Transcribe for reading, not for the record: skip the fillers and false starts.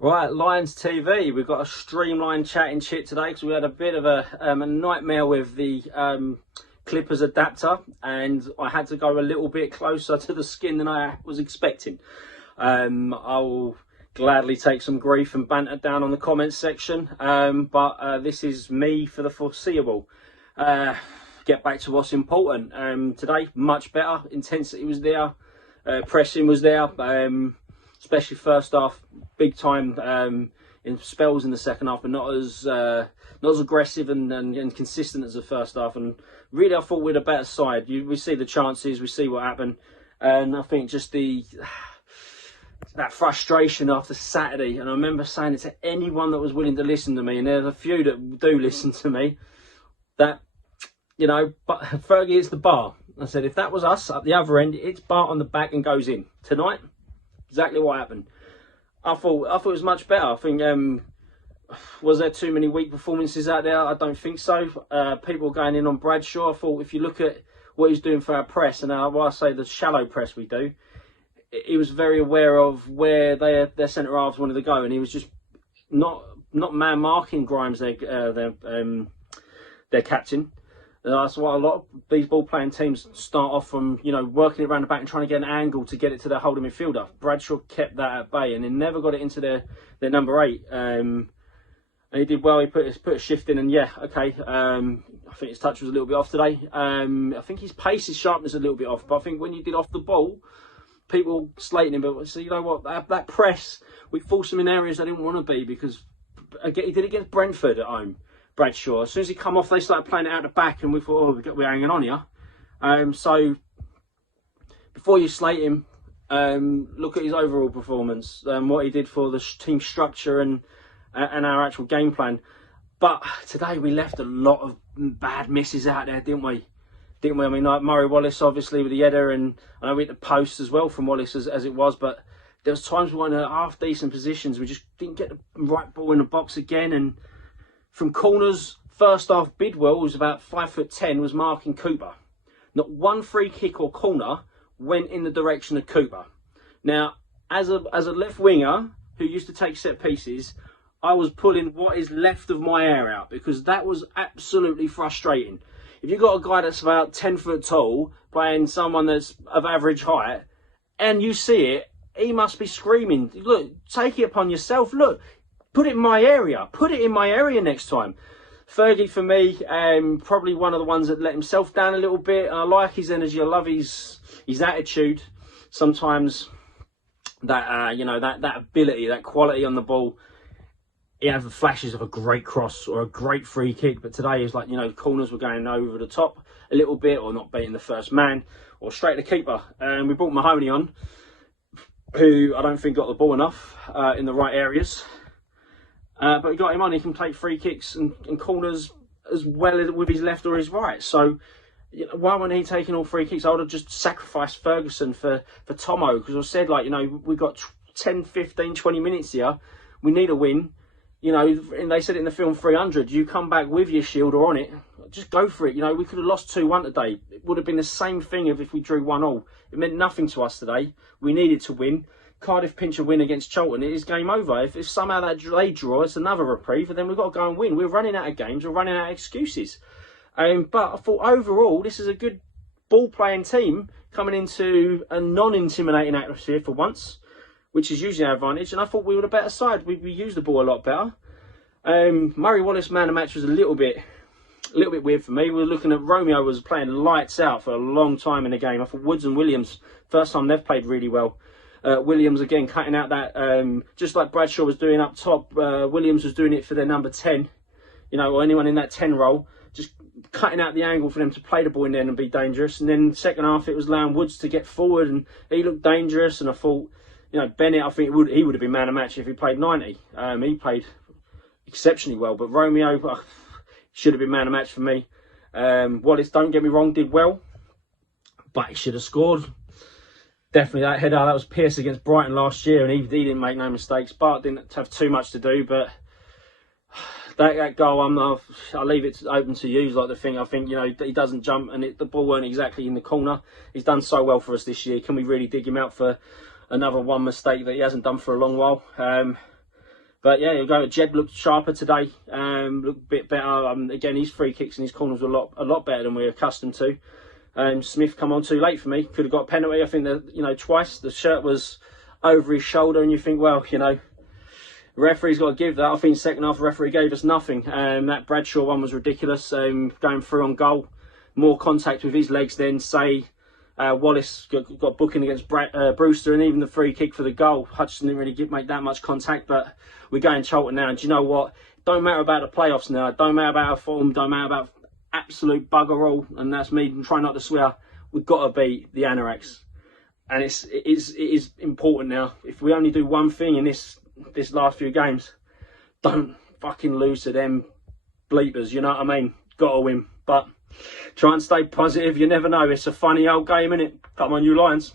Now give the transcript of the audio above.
Right, Lions TV, we've got a streamlined chatting Chit today because we had a bit of a nightmare with the Clippers adapter, and I had to go a little bit closer to the skin than I was expecting. I'll gladly take some grief and banter down on the comments section, but this is me for the foreseeable. Get back to what's important. Today, much better. Intensity was there, pressing was there. Especially first half, big time in spells in the second half, but not as aggressive and consistent as the first half. And really, I thought we're a better side. We see the chances, we see what happened, and I think just that frustration after Saturday. And I remember saying it to anyone that was willing to listen to me, and there's a few that do listen to me. That but Fergie hits the bar. I said if that was us at the other end, it's bar on the back and goes in tonight. Exactly what happened. I thought it was much better. I think was there too many weak performances out there? I don't think so. People going in on Bradshaw. I thought if you look at what he's doing for our press, and what I say the shallow press we do, he was very aware of where their centre halves wanted to go, and he was just not man marking Grimes, their captain. That's why a lot of these ball-playing teams start off from, working it around the back and trying to get an angle to get it to their holding midfielder. Bradshaw kept that at bay, and he never got it into their number 8. And he did well. He put a shift in, and yeah, okay. I think his touch was a little bit off today. I think his pace, his sharpness, a little bit off. But I think when you did off the ball, people slating him. But so you know what? That press, we forced him in areas they didn't want to be, because he did it against Brentford at home. Bradshaw. As soon as he come off, they started playing it out the back, and we thought, oh, we're hanging on here. So before you slate him, look at his overall performance, what he did for the team structure and our actual game plan. But today we left a lot of bad misses out there, didn't we? I mean, like Murray Wallace, obviously, with the header, and I know we hit the post as well from Wallace as it was, but there was times we were in half decent positions. We just didn't get the right ball in the box again, and from corners, first half, Bidwell, who's about 5'10", was marking Cooper. Not one free kick or corner went in the direction of Cooper. Now, as a left winger who used to take set pieces, I was pulling what is left of my hair out, because that was absolutely frustrating. If you've got a guy that's about 10 foot tall playing someone that's of average height, and you see it, he must be screaming, look, take it upon yourself, look. Put it in my area. Put it in my area next time. Fergie, for me, probably one of the ones that let himself down a little bit. I like his energy. I love his attitude. Sometimes that that ability, that quality on the ball. He had the flashes of a great cross or a great free kick, but today is like, corners were going over the top a little bit, or not beating the first man, or straight to keeper. And we brought Mahoney on, who I don't think got the ball enough in the right areas. But he got him on. He can take free kicks and corners as well with his left or his right. So why wasn't he taking all free kicks? I would have just sacrificed Ferguson for Tomo, because I said, we've got 10, 15, 20 minutes here. We need a win. And they said it in the film 300. You come back with your shield or on it, just go for it. We could have lost 2-1 today. It would have been the same thing if we drew 1-1. It meant nothing to us today. We needed to win. Cardiff pinch a win against Charlton, it is game over. If somehow they draw, it's another reprieve, and then we've got to go and win. We're running out of games, we're running out of excuses. But I thought overall, this is a good ball-playing team coming into a non-intimidating atmosphere for once, which is usually our advantage, and I thought we were the better side. We used the ball a lot better. Murray Wallace man of the match was a little bit weird for me. We were looking at Romeo was playing lights out for a long time in the game. I thought Woods and Williams, first time they've played really well. Williams again cutting out that, just like Bradshaw was doing up top, Williams was doing it for their number 10, or anyone in that 10 role, just cutting out the angle for them to play the ball in there and be dangerous. And then second half it was allowing Woods to get forward, and he looked dangerous. And I thought, Bennett, I think he would have been man of match if he played 90. He played exceptionally well, but Romeo should have been man of match for me. Wallace, don't get me wrong, did well, but he should have scored. Definitely that header, that was Pearce against Brighton last year, and he didn't make no mistakes. Bart didn't have too much to do, but that goal, I'll leave it open to you. Like the thing, I think he doesn't jump, and the ball weren't exactly in the corner. He's done so well for us this year. Can we really dig him out for another one mistake that he hasn't done for a long while? But yeah, you go. Jed looked sharper today. Looked a bit better. Again, his free kicks and his corners were a lot better than we're accustomed to. Smith come on too late for me. Could have got a penalty. I think that twice. The shirt was over his shoulder, and you think, well, the referee's got to give that. I think second half the referee gave us nothing. That Bradshaw one was ridiculous. Going through on goal, more contact with his legs than say Wallace got booking against Brewster, and even the free kick for the goal. Hutchinson didn't really make that much contact, but we're going Charlton now. And do you know what? Don't matter about the playoffs now. Don't matter about our form. Don't matter about absolute bugger all. And that's me trying not to swear. We've got to beat the Anoraks, and it is important now. If we only do one thing in this last few games, don't fucking lose to them bleepers. You know what I mean? Got to win, but try and stay positive. You never know. It's a funny old game, innit? Come on, you Lions.